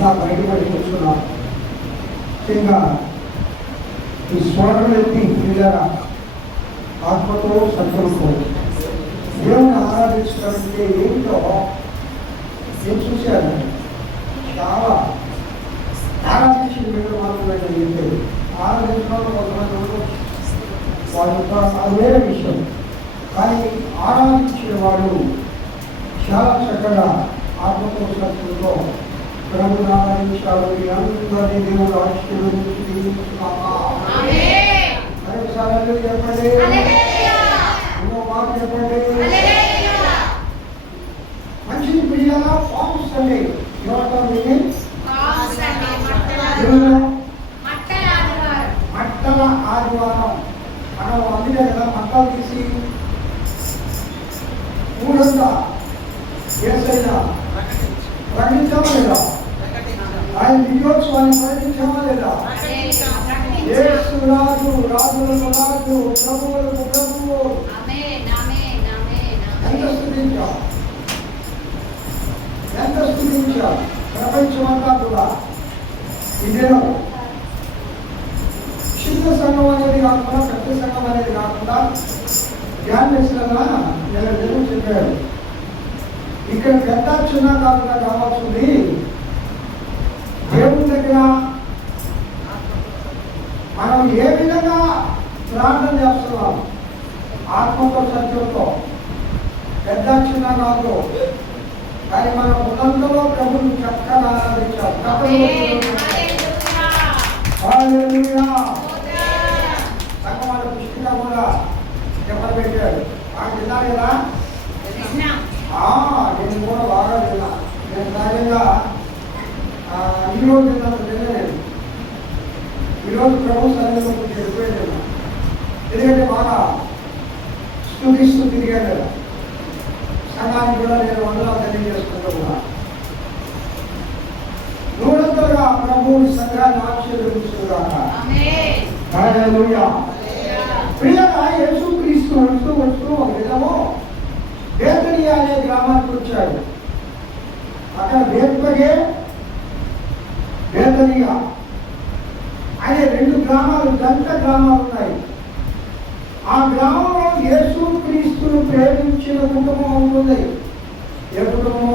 అంతా బయటపడి కూర్చున్నాం. ముఖ్యంగా ఈ స్వరం ఎత్తి పిల్లరా ఆత్మతో సత్యంతో దేవుని ఆరాధించడానికి ఏమిటో నేను చూశాను. చాలా ఆరాధించిన వీళ్ళు మాత్రమే జరిగింది. ఆరాధించడం కొంతమంది వాళ్ళ అది వేరే విషయం. కానీ ఆరాధించిన వాడు చాలా చక్కగా ఆత్మతో సత్యంతో ప్రభుని ఆరాధించాడు. అందరినీ దేవుడు ఆశీర్వదించి మరొకసారి చెప్పండి, ఇంకో మాట చెప్పండి. మంచిది పిల్లల ఫామ్స్ అండి. ఏమంటారు? మట్టల ఆదివారం. మనం అందుకే కదా మట్టలు తీసి ఊరంతా ఏసైనా ప్రకటించామా లేదా? ఆయన విజయోత్సవాన్ని ప్రకటించామా లేదా? యేసు రాజు, రాజులకు రాజు, ప్రభువులకు ప్రభువు. ఎంత స్తుతించాం ప్రపంచమంతా కూడా. ఇదేనా చిన్న సంఘం అనేది కాకుండా, పెద్ద సంఘం అనేది కాకుండా ధ్యానిస్తున్నా నేను చెప్పాడు. ఇక్కడ పెద్ద చిన్న కాకుండా కావాల్సింది దేవుని దగ్గర మనం ఏ విధంగా ప్రార్థన చేస్తున్నాం, ఆత్మతో సత్యంతో. పెద్ద చిన్న కాదు, కానీ మనం ఉన్నంతలో ప్రభుని చక్కగా ఆరాధించాం. సంఘం వాళ్ళ పుష్టిగా కూడా చెప్పబెట్టాడు. నాకు విన్నారు కదా, నేను కూడా బాగా విన్నా. నేను సహజంగా ఈరోజు విన్నప్పుడు వినలేదు. ఈరోజు ప్రభు సన్నిధిలో వెళ్ళిపోయాను. ఎందుకంటే బాగా స్తుతిస్తూ తిరిగాడు కదా. సంఘానికి కూడా నేను వందనాలు తెలియజేసుకుంటూ కూడా నూరంతలుగా ప్రభువుని సంఘాన్ని ఆశీర్వదించుగాక. హల్లెలూయా. ప్రియగా యేసు క్రీస్తు వస్తూ ఒక విధము బేతనియా అనే గ్రామానికి వచ్చాడు. అక్కడ బేత్పగే, బేతనియా అనే 2 గ్రామాలు, జంట గ్రామాలు ఉన్నాయి. ఆ గ్రామంలో యేసు క్రీస్తును ప్రేమించిన కుటుంబం ఉంటుంది. ఏ కుటుంబం?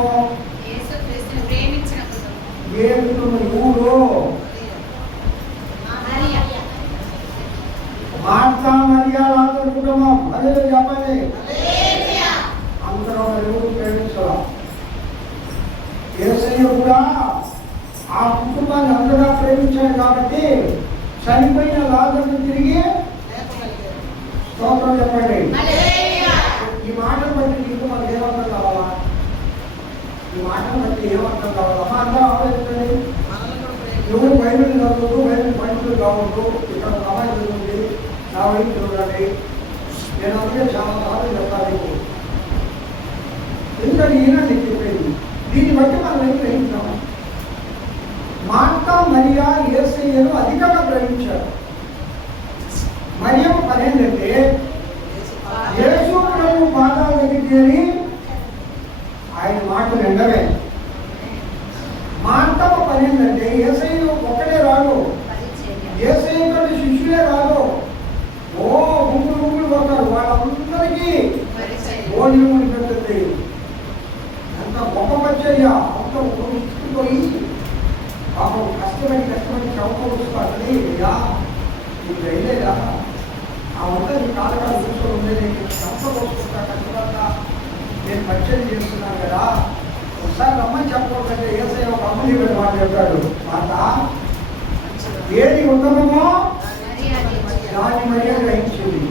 ఏ కుటుంబం? ఊరు మార్తా మరియాల కుటుంబం. అదే చెప్పండి. అందరూ ఎవరు ప్రేమించాల. యేసయ్య కూడా ఆ కుటుంబాన్ని అందరూ ప్రేమించాడు కాబట్టి చనిపోయిన లాజరును తిరిగి స్తోత్రం చెప్పండి. ఈ మాటను బట్టి నీకు మనకు ఏమర్థం కావాలా? ఈ మాటను బట్టి ఏమర్థం కావాలా? అమ్మ అందరూ ఆలోచించండి. నువ్వు బైబిల్ చదువుతూ బైబిల్ పండితులు కావద్దు. ఇక్కడ అమ్మాయి చదువుతుంది, నా వైపు చూడండి. నేను అందుకే చాలా సార్లు చెప్తాను. ఎందుకంటే ఈయన చెప్పేది దీన్ని బట్టి మనం ఏం గ్రహించాము? మార్తా మరియా యేసయ్యను అధికంగా గ్రహించారు. మరియమ్మ పని ఏంటంటే యేసు ప్రభు పాదాల దగ్గరికి చేరి ఆయన మాట వినడమే. మార్తమ్మ పని ఏంటంటే యేసయ్య ఒక్కడే రాడు, యేసయ్య కంటే శిష్యులే రాదు. గుంపులు పోతారు. వాళ్ళందరికీ భోజనం పెడుతుంది. అంత గొప్ప పరిచర్య. అంత పోయి పాపం కష్టపడి చదువుకోవచ్చుకోవాలి. నీకు వెళ్ళేదా ఆ వంట నీ కాలకాలం కూర్చొని ఉండేది. చదువుకోవచ్చుకుంటా కష్టపడతా నేను పరిచయం చేస్తున్నాను కదా, ఒకసారి రమ్మని చెప్పకూడదంటే యేసయ్య ఒక అమ్మని మాట చెప్పాడు. మాట ఏది ఉత్తమమో దాన్ని మర్యాద గ్రహించింది.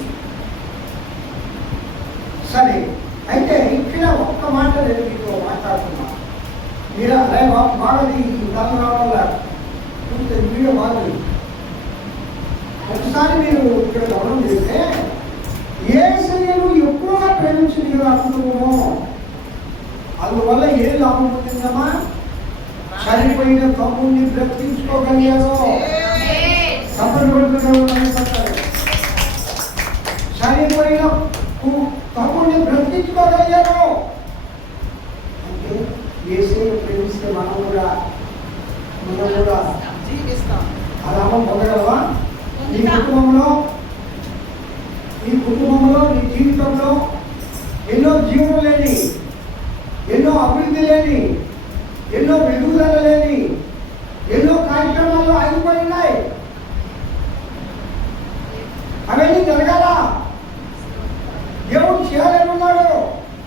సరే, అయితే ఇక్కడ ఒక్క మాట నేను మీతో మాట్లాడుతున్నా. మీరు అదే బాగది దాని రావడం చూస్తే వీడియో బాగలేదు. ఒకసారి మీరు ఇక్కడ గమనం చేస్తే యేసయ్యను ఎక్కువగా ప్రేమించింది కదా కుటుంబము. అందువల్ల ఏ లాభం పొందిందమ్మా? చనిపోయిన తమ్ముడిని బ్రతికించుకోగలిగారు. చనిపోయిన తమ్ముడిని బ్రతికించుకోగలిగారు. అంటే యేసయ్యను ప్రేమిస్తే మనం కూడా మనం కూడా జీవిస్తాం. ఆ లాభం పొందగలవా? నీ కుటుంబంలో నీ జీవితంలో ఎన్నో జీవం లేని, ఎన్నో అభివృద్ధి లేని, ఎన్నో వెలుగుదల లేని, ఎన్నో కార్యక్రమాలు ఆగిపోయి ఉన్నాయి. అవన్నీ జరగాల. దేవుడు చేయాలనున్నాడు,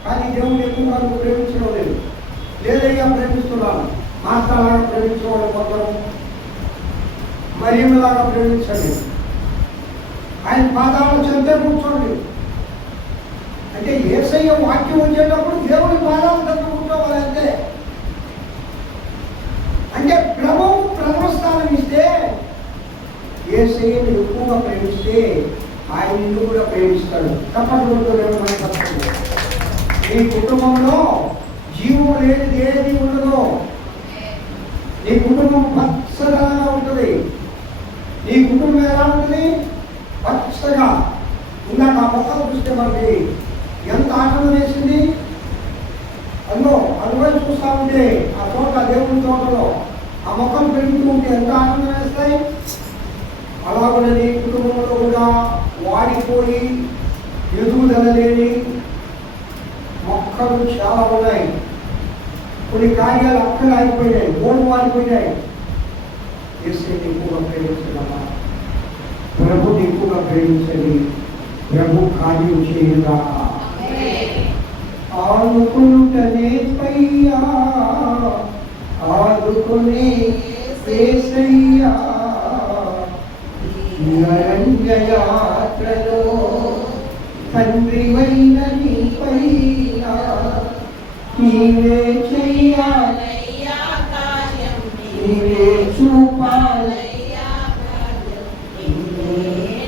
కానీ దేవుడు ఎక్కువగా నువ్వు ప్రేమించడం లేదు. లేదయ్యా ప్రేమిస్తున్నాను, మాట్లాడాలని ప్రేమించేవాడు కొందరు, మరియమ్మలాగా ప్రేమించండి, ఆయన పాదాలను చెంతే కూర్చోండి. అంటే యేసయ్య వాక్యం వచ్చేటప్పుడు దేవుడి పాదాలు చెంత కూర్చోవాలి అంతే. అంటే ప్రభువు ప్రథమ స్థానం ఇస్తే, యేసయ్యను ఎక్కువగా ప్రేమిస్తే ఆయన నిన్ను కూడా ప్రేమిస్తాడు. తప్పకుండా నీ కుటుంబంలో జీవం లేనిది ఏది ఉండదు. నీ కుటుంబం పచ్చదనంగా ఉంటుంది. నీ కుటుంబం ఎలా ఉంటుంది? పచ్చగా. ఇందాక ఆ మొక్కలు చూస్తే మనకి ఎంత ఆనందం వేసింది. అందులో అనుభవం చూస్తూ ఉంటే ఆ తోట, దేవుని తోటలో ఆ మొక్కలు పెరుగుతూ ఉంటే ఎంత ఆనందం వేస్తాయి. అలాగే నీ కుటుంబంలో కూడా వాడిపోయి ఎదుగుదల లేని మొక్కలు చాలా ఉన్నాయి. కొన్ని కార్యాలు అక్కడ ఆగిపోయినాయి, బోర్డు వాడిపోయినాయి. యేసయ్యని ఎక్కువగా ప్రేమించగలమా? ప్రభుని ఎక్కువగా ప్రేమించండి. ప్రభు కార్యం చేయగా ఆదుకుంటనే పయ్యా, ఆదుకునే యేసయ్యా. యాత్రలో తండ్రివైన నీపైనా నీవే చెయ్యాలయ్యా కార్యం, నీవే చూపాలయ్యా కార్యం.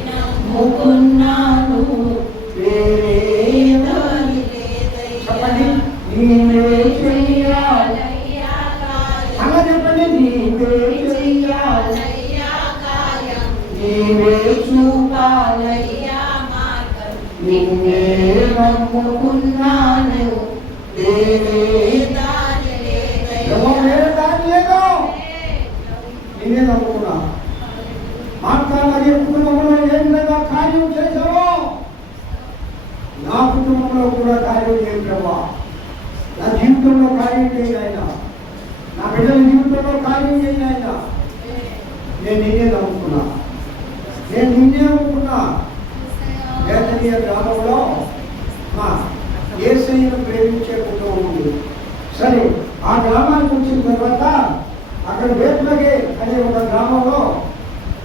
నమ్ముకున్నాను వేరే దారి లేదయ్యా. చెప్పండి, నీవే చెయ్యాలయ్యా కార్యం. అలా చెప్పండి, నీవే చెయ్యాలయ్యా కార్యం, నీవే చూపాలయ్యా మార్గం. నిన్నే నమ్ముకున్నాను, వేరే దారి లేదు. నిన్నే నమ్ముకున్నా. మాట్లాడాలి కుటుంబంలో ఏ విధంగా కార్యం చేశావో నా కుటుంబంలో కూడా కార్యం చేయ ప్రభా. నా జీవితంలో కార్యం చేయ ఆయన, నా బిడ్డల జీవితంలో కార్యం చేయ ఆయన. నేను నిన్నే నమ్ముకున్నా, నేను నిన్నే నమ్ముకున్నా. వేదనీయ గ్రామంలో యేసయ్యను ప్రేమించే కుటుంబం ఉంది. సరే, ఆ గ్రామానికి వచ్చిన తర్వాత అక్కడ వేట్లగే అనే ఒక గ్రామంలో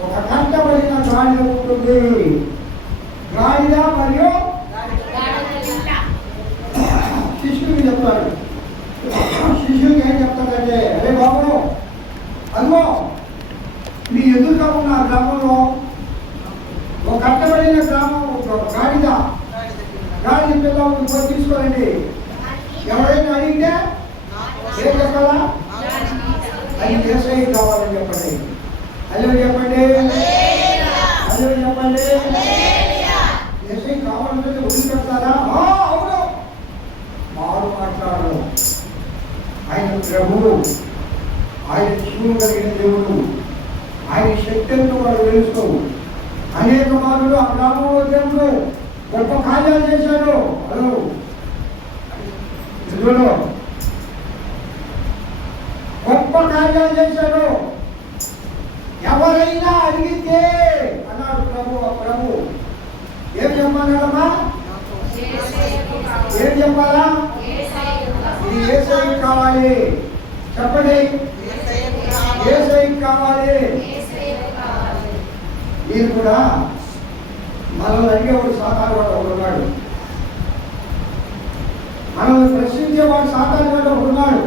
ఒక కట్టబడిన గాడిద ఉంటుంది. గాడిద మరియు శిష్యుడికి చెప్తాడు. శిష్యుడికి ఏం చెప్తాడంటే, అరే బాబు, అదిగో మీ ఎదురుగా ఉన్న గ్రామంలో ఒక కట్టబడిన గ్రామం, గాడిద పిల్లలు తీసుకోరండి. ఎవరైనా అడిగితే ఏం చెప్పాలా? అది యేసయ్య కావాలని చెప్పండి. అదే చెప్పండి, అదే చెప్పండి. యేసయ్య కావాలంటే వదిలిపెడతారా? అవును, వాడు మాట్లాడరు. ఆయన ప్రభువు, ఆయన జీవం కలిగిన దేవుడు, ఆయన శక్తితో వాడు తెలుసు. అనేక మార్లు ఆ గ్రామంలో దేవుడు గొప్ప కార్యాలు చేశాడు. గొప్ప కార్యాలు చేశాడు. ఎవరైనా అడిగితే అన్నాడు ప్రభు ఏం చెప్పాలమ్మా? ఏం చెప్పాలా? ఇది యేసయ్య కావాలి. చెప్పండి, యేసయ్య కావాలి. మీరు కూడా మనల్ని అడిగేవాడు సాతాను వాడు ఒకడు ఉన్నాడు. మనల్ని ప్రశ్నించేవాడు సాతాను వాడు ఒకడు ఉన్నాడు.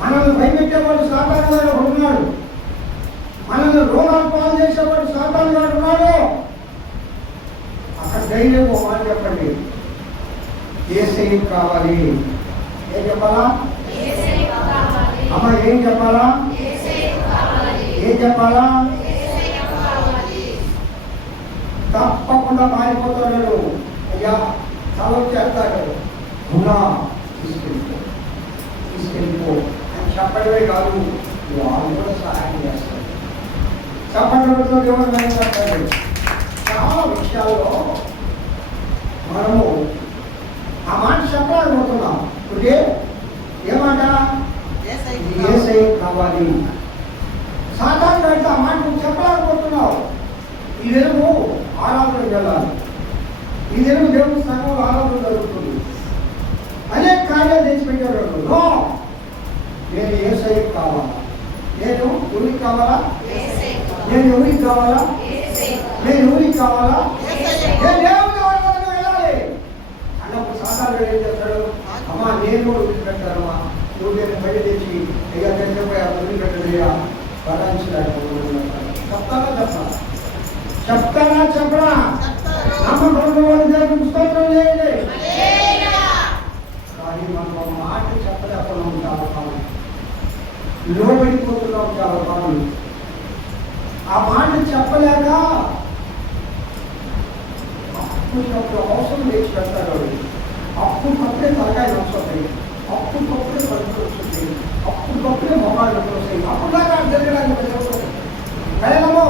మనల్ని భయపెట్టేవాడు సాతాను వాడు ఒకడు ఉన్నాడు. మనల్ని రోగాలు పాలు చేసేవాడు సాతాను వాడు ఉన్నాడు. అక్కడ ధైర్యం ఒక మాట చెప్పండి, యేసయ్య కావాలి. ఏం చెప్పాలా అమ్మ? ఏం చెప్పాలా? ఏం చెప్పాలా? తప్పకుండా మారిపోతాడు. అయ్యా చాలా చేస్తాడు. అవునా, తీసుకెళ్ళిపో అని చెప్పడమే కాదు, వాళ్ళు కూడా సహాయం చేస్తారు. చెప్పడంతో దేవుడు భయపడతాడు. చాలా విషయాల్లో మనము ఆ మాట చెప్పలేకపోతున్నాం. అంటే ఏమాట యేసయ్య కావాలి. సాధారణ అయితే ఆ మాట నువ్వు చెప్పలేకపోతున్నావు. ఈ దినము ఆరాధన వెళ్ళాలి. ఈ దినం దేవుని స్థానంలో ఆరాధన జరుగుతుంది. అనేక కార్యాలు తెచ్చిపెట్టాడు. నో, నేను యేసయ్య కావాలా? నేను ఎవరికి కావాలా? నేను ఎవరికి కావాలా? నేను ఎవరికి కావాలా? నేను దేవుని ఆరాధన వెళ్ళాలి అన్నప్పుడు సాధారణ ఏం చేస్తాడు? అమ్మా నేను కూడా వదిలిపెట్టారమ్మా, నువ్వు నేను బయట తెచ్చి అయ్యా తెలిసిపోయా వదిలిపెట్టదయ్యా భరాయించలేకపోతున్నాను. చెప్తానా చెప్పరా? నమ్మకం వాళ్ళు దేవుని స్తోత్రం చేయండి. కానీ మనం మాట చెప్పలేకపోతున్నాం. చాలా కాలం లోబడిపోతున్నాం. చాలా కాలం ఆ మాట చెప్పలేక అప్పుడు అవసరం లేచి పెడతాడు. అప్పుడప్పుడే తలకాయ వస్తాయి, అప్పుడప్పుడే పడుతూ వస్తుంది, అప్పుడప్పుడే మొబైల్ వస్తాయి. అప్పుడుదాకా జరగడానికి వెళ్ళము.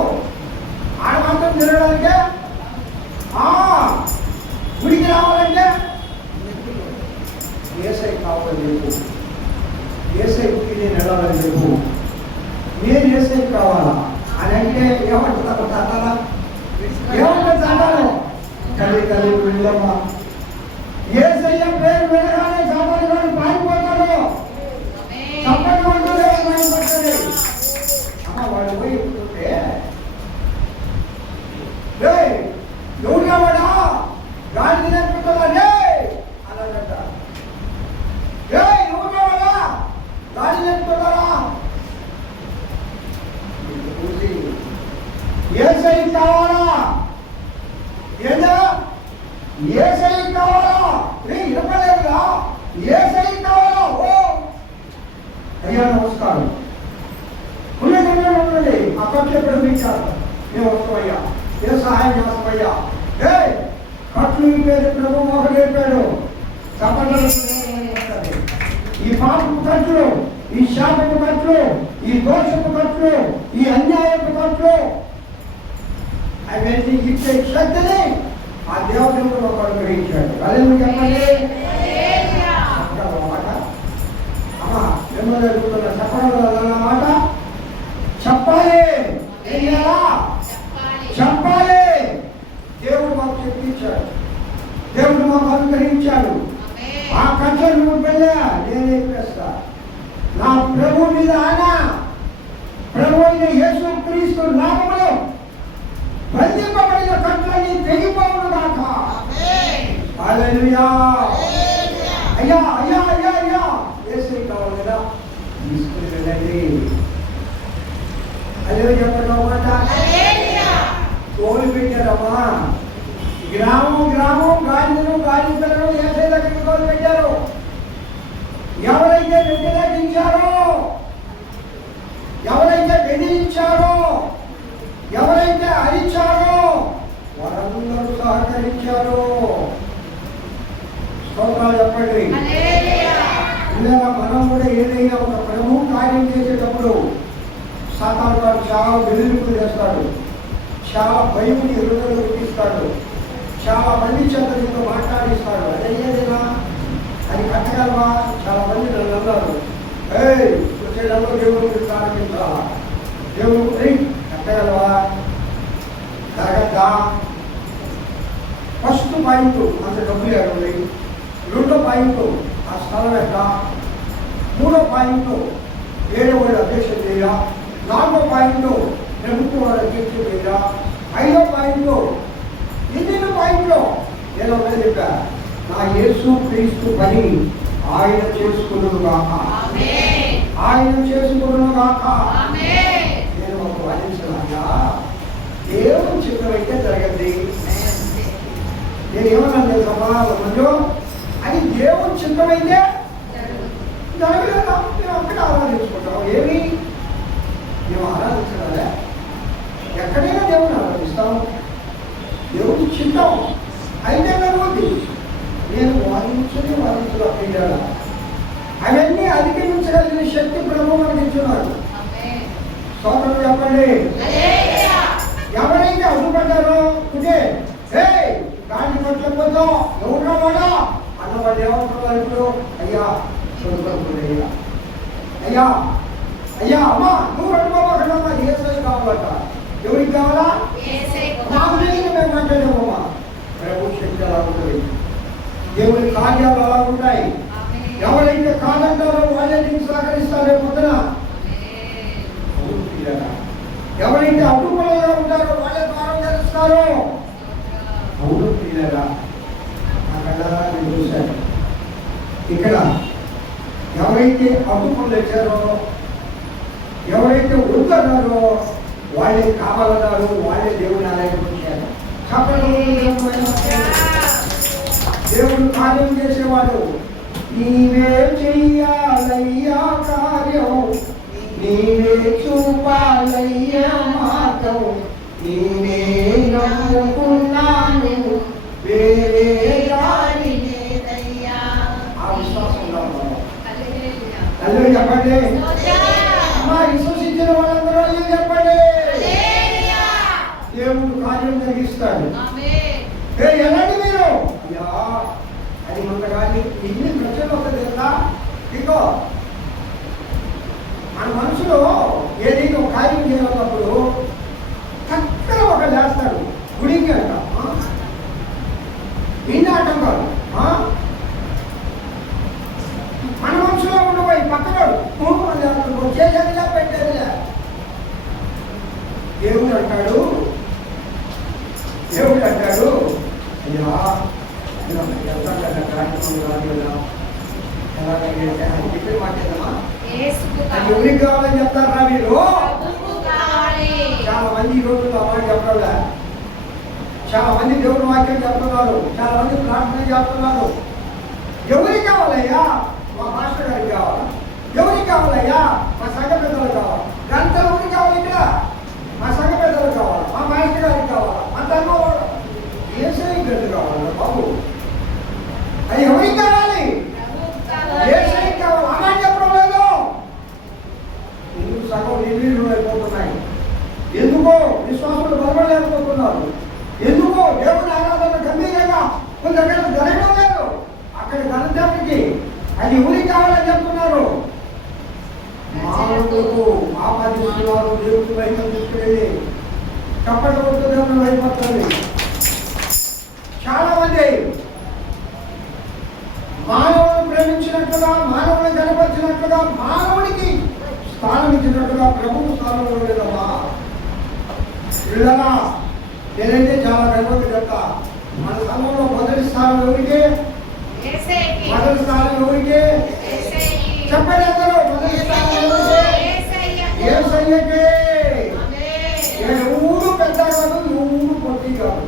ఆడ మాత్రం జరగడానికే గుడికి రావాలంటే యేసయ్య కావాలని చెప్పు. యేసయ్య గుడికి నేను వెళ్ళాలని చెప్పు. నేను యేసయ్య కావాలా అని అంటే ఏమంటున్నారు? తాతారా ఏమంటారు? తాతారు తల్లి తల్లి వెళ్ళమ్మా. యేసయ్య పేరు వినగానే సామాన్య వాడు పారిపోతాడు. చప్పటి కొడుతుంటే పారిపోతాడు. అమ్మ వాడు పోయి ఎప్పుడుంటే ఎవరుగా వాడా గాలి తినట్టుకుంటుందా అలాగంట. ఎవరుగా వాడా గాలి తినట్టుకుంటారా? యేసయ్య కావాలా? ఏదా యేసయ్య కావాలా? ఇవ్వలేదుగా యేసయ్య కావాలా? ఓ అయ్యా నమస్కారం. ఉన్నది ఆ పక్షి ఎప్పుడు పిలిచారు. మేము వస్తామయ్యా, ఏ సహాయం చేస్తామయ్యా. కట్లు ఇప్పేది ప్రభు ఒకటి చెప్పాడు. ఈ పాపపు ఖర్చులు, ఈ శాపపు ఖర్చులు, ఈ దోషపు ఖర్చులు, ఈ అన్యాయపు ఖర్చులు అవన్నీ ఇచ్చే శక్తిని ఆ దేవదేవుడు ఒక అనుగ్రహించాడు. అదే చెప్పండి. అమ్మా మిమ్మల్ని అడుగుతున్న చెప్పడం మాట చెప్పాలి. చెప్పాలి. దేవుడు మాకు చెప్పించాడు, దేవుడు మాకు అనుగ్రహించాడు. ఆ కట్టలు నువ్వు వెళ్ళా నేను ఎక్కేస్తా. నా ప్రభు మీద ఆనా ప్రభు అయిన యేసు క్రీస్తు నామములో బంధింపబడిన కట్టలన్నీ తెగిపోవును గాక. హల్లెలూయా. అయ్యా అయ్యా అయ్యా అయ్యా యేసయ్య కావాలి కదా, తీసుకుని వెళ్ళండి. అదే చెప్పండి మాట. తోలు పెట్టారమ్మా. గ్రామం గ్రామం గాలిను గాలించలను యేసయ్య దగ్గరికి తోలు పెట్టారు. ఎవరైతే వ్యతిరేకించారో, ఎవరైతే బెదిరించారో, ఎవరైతే అరిచారో వారందరూ సహకరించారు. స్తోత్రాలు చెప్పండి. ఇలా మనం కూడా ఏదైనా ఒక ప్రభు కార్యం చేసేటప్పుడు సాతాను వాడు చాలా బెదిరింపులు చేస్తాడు, చాలా భయముని హృదయంలో పుట్టిస్తాడు, చాలా మంది చేత నీతో మాట్లాడిస్తాడు. అదేనా అది కట్టగలవా? చాలా మంది నన్ను అన్నారు, వచ్చేటప్పుడు దేవుడికి ప్రారంభించాలా, దేవుడు కట్టగలవా? జరగద్దా? ఫస్ట్ పాయింట్ అంత డబ్బులు ఎక్కడుంది. రెండో పాయింట్ ఆ స్థలం ఎక్క. మూడో పాయింట్ వేరే వాళ్ళు అధ్యక్ష చేయ. నాలుగో పాయింట్ ప్రభుత్వం వాడు అధ్యక్ష చేయ. ఐదో పాయింట్ ఎన్నెన్నో పాయింట్లో నేను ఒకటే చెప్పా, నా యేసు క్రీస్తు పని ఆయన చేసుకున్నాను గాక, ఆయన చేసుకున్నాను గాక. నేను ఒక వాదించలాగా దేవుని చిత్తమైతే జరగద్ది. నేను ఏమన్నా సమాజంలో అది దేవుని చిత్తమైతే జరగలేదా? మేము అక్కడ ఆరాధించుకుంటాం. ఏమి మేము ఆరాధించగలే? ఎక్కడైనా దేవుని ఆరాధిస్తాము. దేవుని చిత్తం అయితే జరుగుద్ది. నేను వాదించలేకపోయాడా? అవన్నీ అధిగమించగలిగిన శక్తి ప్రభు మనకి ఇచ్చున్నాడు. ఎవరైతే అడ్డుపడ్డారో ఇదే గాలి పట్టకపోతే ఎవరు వాడా అన్నవాడు ఏమంటున్నారు ఇప్పుడు? అయ్యా అయ్యా అయ్యా అయ్యా అమ్మా నువ్వు అడ్డుకోవాలమ్మా, ఏసై కావాలట. ఎవరికి కావాలా? నాకు తెలియదు మేము అంటేనేమమ్మా. ప్రభు శక్తి అలా ఉంటుంది, దేవుని కార్యాలు అలా ఉంటాయి. ఎవరైతే కాదంటారో వాళ్ళే నీకు సహకరిస్తారో పొద్దున. ఎవరైతే అడ్డుపడగా ఉంటారో వాళ్ళే ద్వారం తెలుస్తారో. అవును ప్రియులారా, అక్కడ నేను చూశాను. ఇక్కడ ఎవరైతే అడ్డుపనులు వచ్చారో, ఎవరైతే వద్దన్నారో వాళ్ళే కావాలన్నారు, వాళ్ళే దేవుని ఆలయానికి వచ్చారు. దేవుడు కార్యం చేసేవాడు. నీవే చెయ్యాలయ్యా కార్యం, నీవే చూపాలయ్యా మార్గం, నీవే నమ్ముకున్నాను వేరే దారి లేదయ్యా. ఆ విశ్వాసం ఉండాలి. అల్లు చెప్పండి అమ్మా, విశ్వసించిన వాళ్ళందరూ అల్లు చెప్పండి. దేవుడు కార్యం జరిగిస్తాడు. ఎలాంటి మీరు అయ్యా అది మన కానీ ఇన్ని ప్రజలు ఒక తెలుసా? ఇగో మన మనసులో ఏదైతే ఒక కార్యం చేయాలన్నప్పుడు చక్కగా ఒక చేస్తాడు. గుడికి అంట ఇన్ని ఆటంకాలు మన మనసులో ఉండబోయి పక్కనోడు చేసేదిలా పెట్టేదిలే. దేవుడు అంటాడు అయ్యా చెప్పిన మాట ఎవరికి కావాలని చెప్తారా మీరు? చాలా మంది ఈ రోజుల్లో అమ్మాయి చెప్పడంలే. చాలా మంది దేవుని వాక్యం చెప్తున్నారు, చాలా మంది ప్రార్థన చేస్తున్నారు. ఎవరికి కావాలయ్యా? మా మాస్టర్ గారికి కావాలా? ఎవరికి కావాలయ్యా? మా సంఘ పెద్దలకు కావాలి. గంటల ఊరికి కావాలి. ఇక్కడ మా సంఘ పెద్దలకు కావాలి, మా మాస్టర్ గారికి కావాలా, మా తండ్రి ఏసై గడ్డ కావాలా బాబు? అది ఎవరికి కావాలి? ఏసై కావాలి. అలా చెప్పడం లేదు. ఎందుకు సగం నిర్వీర్యం అయిపోతున్నాయి? ఎందుకో విశ్వాసులు బలపడలేకపోతున్నారు? ఎందుకో దేవుని ఆరాధన గంభీరంగా కొన్ని దగ్గర జరగడం లేదు. అక్కడ ఘనతకి అది ఎవరికి కావాలని చెప్తున్నారు? మానవులకు ఆపాదిస్తున్నారు. దేవుడి వైపు తీసుకెళ్ళి చప్పటి దేవుని వైపడుతుంది. చాలా మంది మానవుని ప్రేమించినట్లుగా, మానవుని కనపరిచినట్లుగా, మానవుడికి స్థానం ఇచ్చినట్టుగా ప్రభువు స్థానంలో లేదమ్మా. పిల్లలా నేనైతే చాలా గర్వంగా చెప్తా, మన సంఘంలో మొదటి స్థానం ఎవరికి? మొదటి స్థానం ఎవరికి? చెప్పండి అందరూ. మొదటి స్థానం యేసయ్యకే. ఎవరు పెద్ద కాదు, ఎవరు పొట్టి కాదు,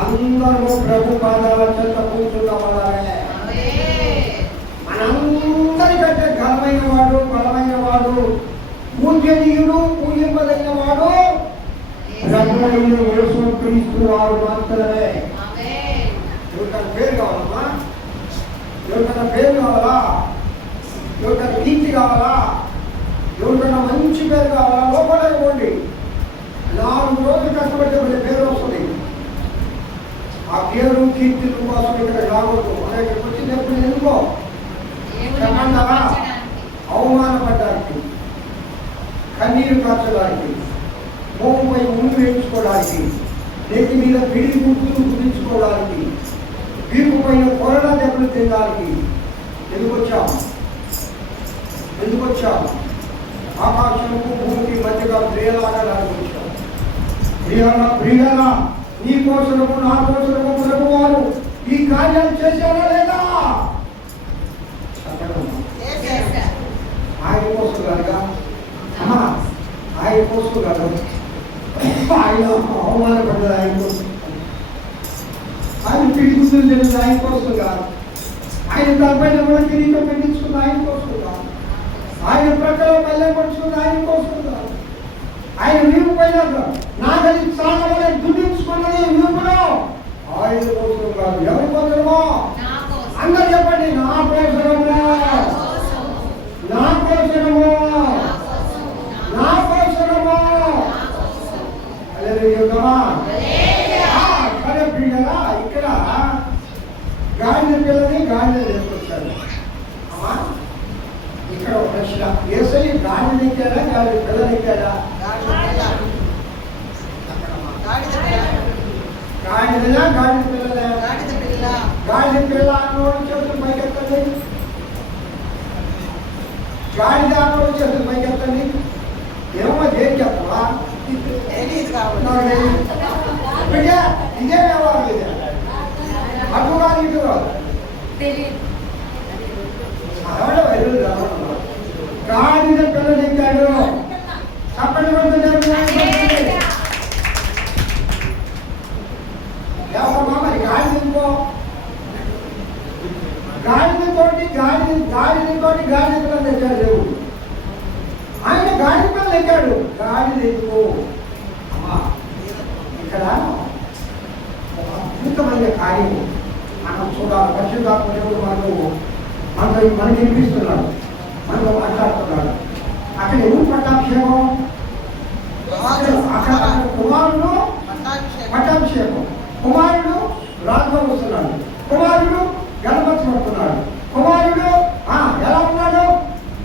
అందరూ ప్రభు పాదాల చెంత కూర్చున్న వాళ్ళే. మనందరికంటే ఘనమైన వాడు, బలమైన వాడు, పూజనీయుడు, పూజింపదగిన వాడు ప్రభువైన యేసు క్రీస్తు వారు మాత్రమే. ఎవరికైనా పేరు కావాలమ్మా? ఎవరికైనా పేరు కావాలా? ఎవరికైనా కీర్తి కావాలా? ఎవరికైనా మంచి పేరు కావాలా? లోపడైపోండి. 4 రోజులు కష్టపడితే మళ్ళీ పేరు వస్తుంది. ఆ పేరు కీర్తి కోసం ఇక్కడ రాకూడదు. మన ఇక్కడికి వచ్చినప్పుడు ఎందుకో చెప్పంటారా? అవమానపడ్డానికి, కన్నీరు కార్చడానికి, మోపై ముందు వేయించుకోవడానికి, నెత్తి మీద పిడి గుర్తులు గుర్తించుకోవడానికి, వీపు పైన కొరడా దెబ్బలు తినడానికి ఎందుకు వచ్చాం? ఆకాశంకు భూమికి మధ్యగా ప్రియలాగడానికి వచ్చాం. ప్రియాలా నీ కోసము, నా కోసము ప్రభువారు ఈ కార్యాలు చేశారా లేదా? ఆయన కోసం కాదుగా అమ్మా, ఆయన కోసం కాదు. ఆయన అవమానపడ్డది ఆయన కోసం, ఆయన పిడుగుతులు తెలియదు ఆయన కోసం కాదు, ఆయన తలపైన కూడా కిరీటం పెట్టించుకుంది ఆయన కోసం కాదు, ఆయన ప్రక్కల పల్లె పడుచుకుంది ఆయన కోసం కాదు, ఆయన వీపు పైన నాగలి సాగవలే దున్నించుకున్నది వీపులో ఆయన కోసం కాదు. ఎవరి కోసమో? అందరు చెప్పండి. నా కోసము, నా కోసము, నా కోసము. ఏసై గాడిని ఎక్కాడా గాడి పిల్లని ఎక్కాడా? గాడిదనా గాడి పిల్లలా? గాడి పిల్ల అన్నోడు చేతులు పైకెత్తండి. గాడిద అన్నోడు చేతులు పైకెత్తండి. ఏమో దేని చెప్పవా? ఇదే వ్యవహారం ఇదే. అటు కాదు ఇటు కాదు. గాడిద పిల్లలు ఎక్కాడు. చప్పటి మరి గాడిదతో గాడిద పిల్లలు ఎక్కాడు దేవుడు. ఆయన గాడిద పిల్లలు ఎక్కాడు. గాడిద ఎత్తుకో అమ్మా. ఇక్కడ ఒక అద్భుతమైన కార్యము మనం చూడాలి. పరిశుద్ధాత్మ దేవుడు మనకు వినిపిస్తున్నాడు, మనతో మాట్లాడుతున్నాడు. అక్కడ ఎవరు పట్టాభిషేకం? అక్కడ కుమారుడు పట్టాభిషేకం. కుమారుడు రాజుగా వస్తున్నాడు. కుమారుడు గణపరచబడుతున్నాడు. కుమారుడు ఎలా ఉన్నాడు?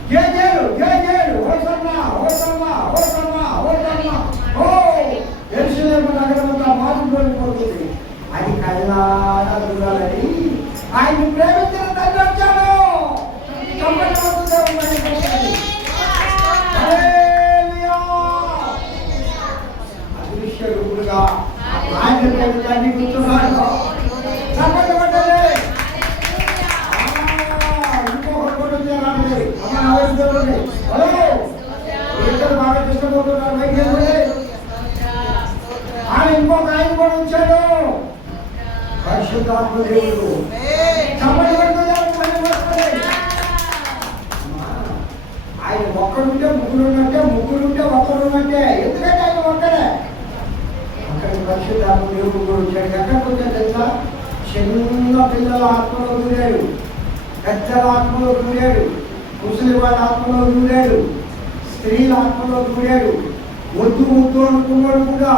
జేజేలు జేజేలు హోసన్నా హోసన్నా హోసన్నా హోసన్నా. ఓ యెరూషలేము నగరమంతా మారుమోగిపోతుంది. అది కళ్ళారా చూడాలని ఆయన ప్రేమించిన తండ్రి వచ్చాడు. అదృశ్య రూపుడుగా ఆయన ప్రేమించాన్ని కూర్చున్నాడు. బాగా ఇష్టపోతున్నారు. ఆయన ఇంకొక ఆయన కూడా ఉంచాడు. పరిశుద్ధాత్మ దేవుడు ఆయన ఒక్కడుంటే ముగ్గురు ఉన్నట్టే, ముగ్గురు ఉంటే ఒక్కడు ఉన్నట్టే. ఎందుకంటే ఆయన ఒక్కడే. అక్కడికి పరిశుద్ధాత్మ దేవుడు కూడా వచ్చాడు. ఎక్కడికి వచ్చాడు తెలుసా? చిన్న పిల్లల ఆత్మలో దూరాడు, పెద్దల ఆత్మలో దూరాడు, ముసలి వాళ్ళ ఆత్మలో దూరాడు, స్త్రీల ఆత్మలో దూరాడు. వద్దు వద్దు అనుకున్నాడు కూడా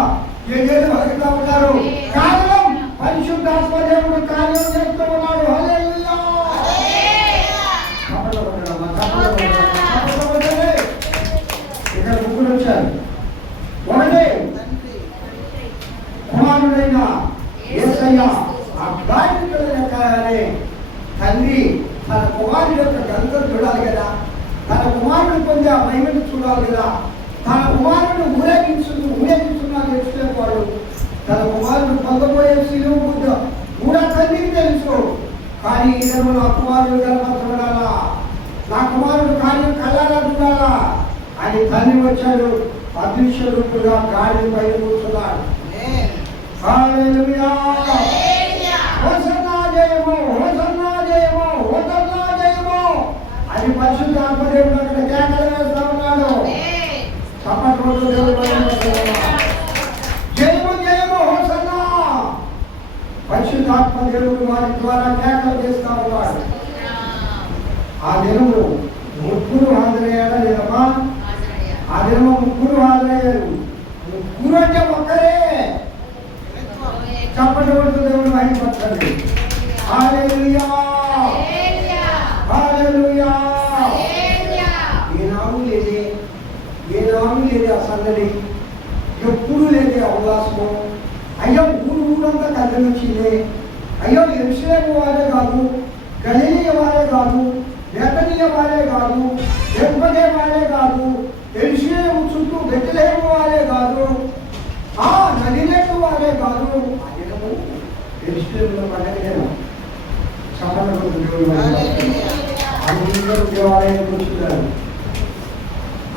ఏదేదో బతుకుతా ఉన్నారు. కారణం పరిశుద్ధాత్మ దేవుడు కార్యం చేస్తూ ఉన్నాడు. హల్లెలూయా. ఇక్కడ ముగ్గురు వచ్చారు. ఒకటే కుమారుడైన యేసయ్య ఆ గాడిదనే తండ్రి తన కుమారుడు యొక్క గంతులు చూడాలి కదా, తన కుమారుడు పొందే ఆ మహిమను చూడాలి కదా, తన కుమారుడు ఊరేగించున్నాడు తెలుసుకోవాడు. తన కుమారుడు పొందబోయే శిలువ బుద్ధ కూడా తండ్రికి తెలుసు. కానీ ఈయన నా కుమారుడు గర్భపడాలా, నా కుమారుడు కార్యం కళ్ళారా చూడాలా అని తండ్రి వచ్చాడు. అదృశ్య రూపుగా గాడి పైన కూర్చున్నాడు. హల్లెలూయా. హోసన్నా జయము, హోసన్నా జయము, హోసన్నా జయము అని పరిశుద్ధాత్మ దేవుడు అక్కడ కేకలు వేస్తా ఉన్నాడు. చప్పట్లు దేవుడు జయము జయము హోసన్నా. పరిశుద్ధాత్మ దేవుడు వారి ద్వారా కేకలు చేస్తా ఉన్నాడు. ఆ దినము ముగ్గురు హాజరయ్యాడా లేదమ్మా? ఆ దినము ముగ్గురు హాజరయ్యారు. ముగ్గురు అంటే ఒక్కరే. చప్పట్లు కొడుతూ దేవుడు మహిమపరచండి. హల్లెలూయా హల్లెలూయా. ఏనాడు లేదే ఆ సందడి, ఎప్పుడు లేదే ఆ ఉల్లాసము. అయ్యో ఊరంతా కథ వచ్చిందే. అయ్యో యెరూషలేము వారే కాదు, గలిలయ వారే కాదు, బేతనీయ వారే కాదు, బెత్లెహేము వారే కాదు, యెరూషలేము చుట్టూ బెత్లెహేము వారే కాదు, నదినెట్టు వారే కాదు. అదినము యెరూషలేములో పండగ దినం. అందరూ దేవాలయం కూర్చున్నారు.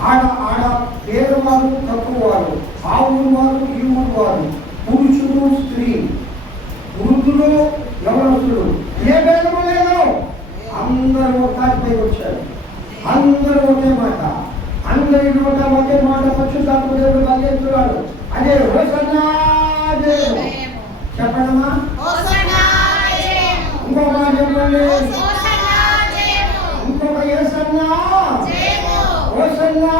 ఆడ పేదవారు తక్కువ వారు, ఆ ఊరు వారు ఈ ఊరు వారు, పురుషుడు స్త్రీ, వృద్ధులు యవనస్తులు, ఏ భేదము లేదు. అందరూ ఒక్కపై వచ్చారు. అందరూ ఒకే మాట, అందరి నోట ఒకే మాట పరిశుద్ధాత్మ దేవుడు పలికిస్తున్నాడు. అదే హోసన్నా జయము. చెప్పండమ్మా. ఇంకొక మాట చెప్పండి. ఇంకొక యేసన్నా హోసన్నా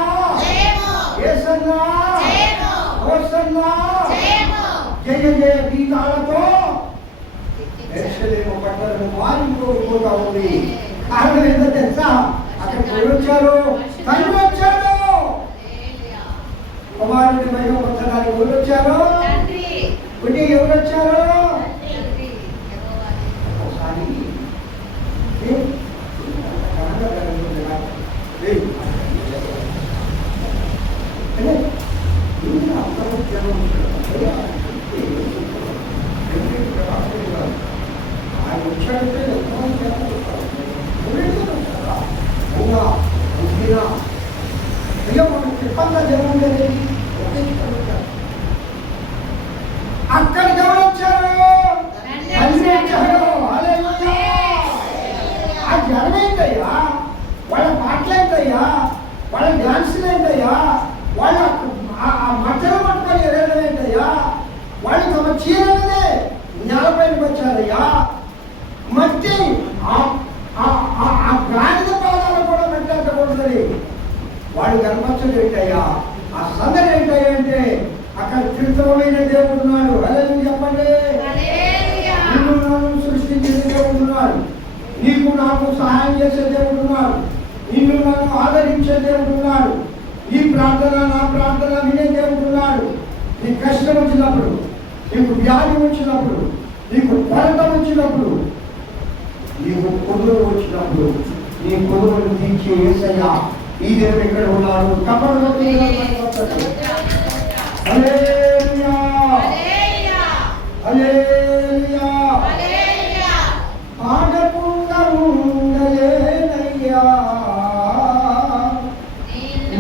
యేసన్నా హోసన్నా జయ జయ గీతాలతో యెరూషలేము పట్టణము మారిపోతా ఉంది. కారణం ఏంటో తెలుసా? అక్కడ వచ్చారు తండ్రి వచ్చాడు. కుమారుడి మహిమ పొందడానికి ఎవరు వచ్చారు? పుట్టి ఎవరు వచ్చారు? ఒకసారి ఆయన వచ్చాడంటే అక్కడికి ఎవరు వచ్చారు? తండ్రి వచ్చారు. ఆ జనం ఏంటయ్యా? వాళ్ళ పాటలు ఏంటయ్యా? వాళ్ళ డాన్సులు ఏంటయ్యా? వాళ్ళ మధ్యలో పట్టుకొని ఎరగడం ఏంటయ్యా? వాళ్ళు తమ చీరలనే నేలపైకి వచ్చారయ్యా. మట్టి ఆ గాడిద పాదాలు కూడా పెట్టకూడదని వాళ్ళు కనపరచడం ఏంటయ్యా? ఆ సందడి ఏంటయ్యా అంటే అక్కడ త్రిత్వమైన దేవుడు ఉన్నాడు. అదే చెప్పండి. నిన్ను నన్ను సృష్టించిన దేవుడు ఉన్నాడు. నీకు నాకు సహాయం చేసే దేవుడు ఉన్నాడు. నిన్ను నన్ను ఆదరించే దేవుడు ఉన్నాడు. నీ ప్రార్థన నా ప్రార్థన వినే దేవుడు ఉన్నాడు. నీ కష్టం వచ్చినప్పుడు, నీకు వ్యాధి వచ్చినప్పుడు, నీకు కొరత వచ్చినప్పుడు, నీకు కొదువు వచ్చినప్పుడు నీ కొదువును తీర్చి యేసయ్య ఈ దేవుడు ఎక్కడ ఉన్నాడు? కపడలో హల్లెలూయా హల్లెలూయా. పాడకుండా ఉండలేనయ్యా,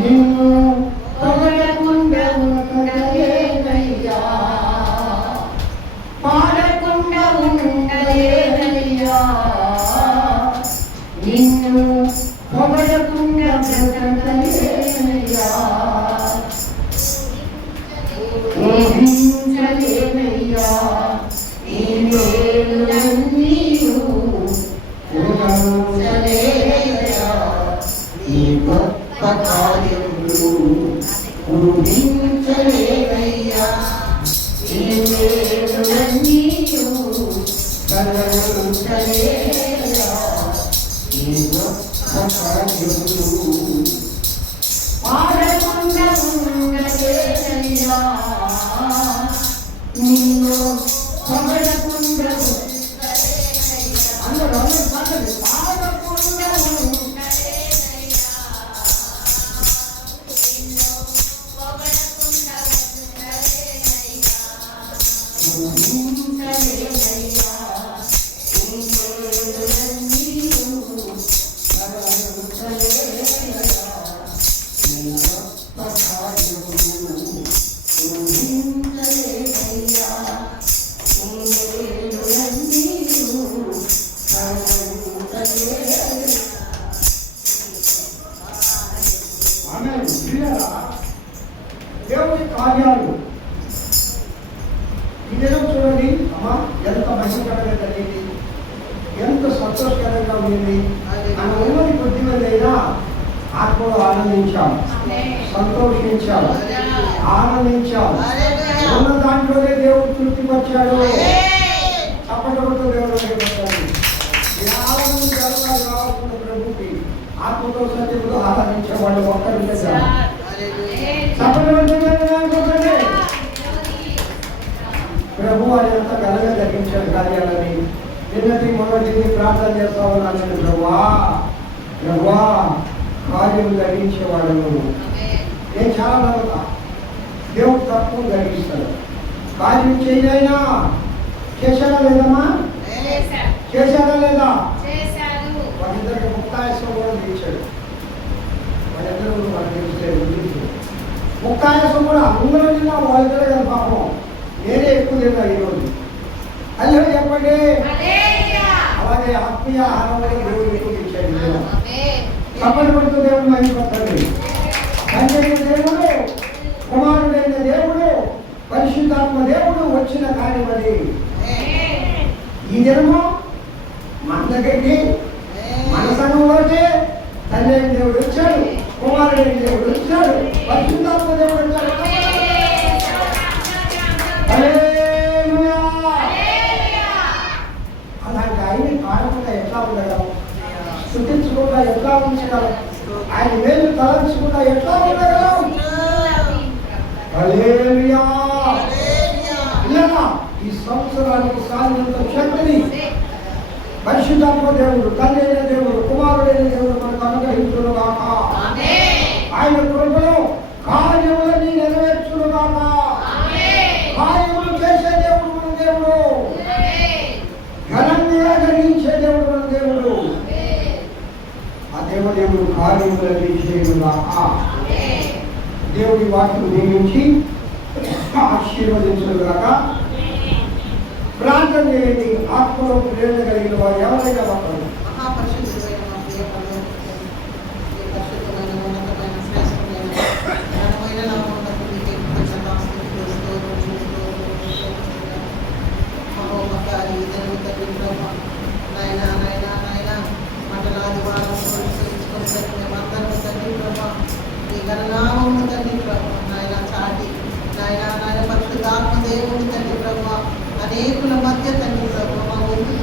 నిన్ను పొగడకుండా ఉండలేనయ్యా, పాడకుండా ఉండలేనయ్యా, నిన్ను పొగడకుండా ఉండలేనయ్యా, ఊహించలేనయ్యా, ఈ మేలులన్నీయు ఊహించలేనయ్యా, ఈ గొప్ప కార్యములు ఊహించలేనయ్యా, ఈ మేలులన్నీయు ఊహించలేనయ్యా, ఈ గొప్ప కార్యములు పాడకుండా ఉండలేనయ్యా, నిన్ను పొగడకుండా అందరూ పాడకుండా ఉండలేనయ్యా, నిన్ను పొగడకుండా ఉండలేనయ్యా, ఊహించలేనయ్యా, ఈ మేలులన్నీయు ఊహించలేనయ్యా, ఈ గొప్ప కార్యములు ఊహించలేనయ్యా, ఈ మేలులన్నీయు ఊహించలేనయ్యా. ఆమేన్. దేవుని కార్యాలు ఈ దినం చూడండి అమ్మా, ఎంత మహిమకరంగా జరిగింది, ఎంత సంతోషకరంగా ఉంది. మన ఉన్నది కొద్దిమందైనా ఆత్మలో ఆనందించాం, సంతోషించాం, ఆనందించాం. ఉన్న దాంట్లోనే దేవుడు తృప్తిపరిచాడు. చప్పటతో దేవుడు రావాల్సిన ప్రభుకి ఆత్మతో సత్యంతో ఆరాధించే వాళ్ళు ఒక్కరి ప్రభు అని అంత ఘనంగా జరిగించాడు కార్యాలని. నిన్నటి మొదటి ప్రార్థన చేస్తా ఉన్నాను. ప్రభువా ప్రభువా కార్యం జరిగించేవాడు నేను చాలా నమ్ముతా. దేవుడు తక్కువ జరిగిస్తాడు. కార్యం చేయలేనా? చేశాడా లేదమ్మా? చేశాడా లేదా? వాళ్ళిద్దరికి ముక్తాయసం కూడా తీర్చాడు. వాళ్ళిద్దరూ వాళ్ళకి ముక్తాయసం కూడా అందరూ తిన్నా, వాళ్ళిద్దరే కదా పాపం. నేనే ఎక్కువ తిన్నా ఈరోజు. అల్లే చెప్పండి. అలాగే ఆత్మీయ ఆహారం దేవుడు ఎక్కువ ఇచ్చాడు. తప్పని పడుతూ దేవుడు మహిమపడతాడు. తండ్రి దేవుడు, కుమారుడైన దేవుడు, పరిశుద్ధాత్మ దేవుడు వచ్చిన కార్యం అది. ఈ దినము మన దగ్గరికి మన సంఘంలోకి తండ్రి దేవుడు వచ్చాడు, కుమారుడైన దేవుడు వచ్చాడు, పరిశుద్ధాత్మ దేవుడు వచ్చాడు. అలాంటి ఆయన్ని కారణంగా ఎట్లా ఉండగలం? స్థుతించకుండా ఎట్లా ఉంచగలం? ఆయన మేలు తలంచకుండా ఎట్లా ఉండగలం? హల్లెలూయా. ఇలా ఈ సంవత్సరానికి సాధించిన శక్తిని పరిశుద్ధాత్మ దేవుడు, తండ్రి అయిన దేవుడు, కుమారుడైన దేవుడు మనకు అనుగ్రహించును గాక. ఆయన కృపలో కార్యములన్నీ నెరవేర్చును గాక. కార్యములు చేసే దేవుడు మన దేవుడు, ఘనంగా జరిగించే దేవుడు మన దేవుడు. ఆ దేవుడు కార్యములన్నీ చేయను గాక. దేవుడి వాక్యం నియమించి ఆశీర్వదించును గాక. ప్రార్థన చేయండి. ఆత్మలో ప్రేరణ కలిగిన వారు ఎవరైనా ఒకరు. అనేకుల మధ్య తండ్రి ప్రభు మా ఒంటి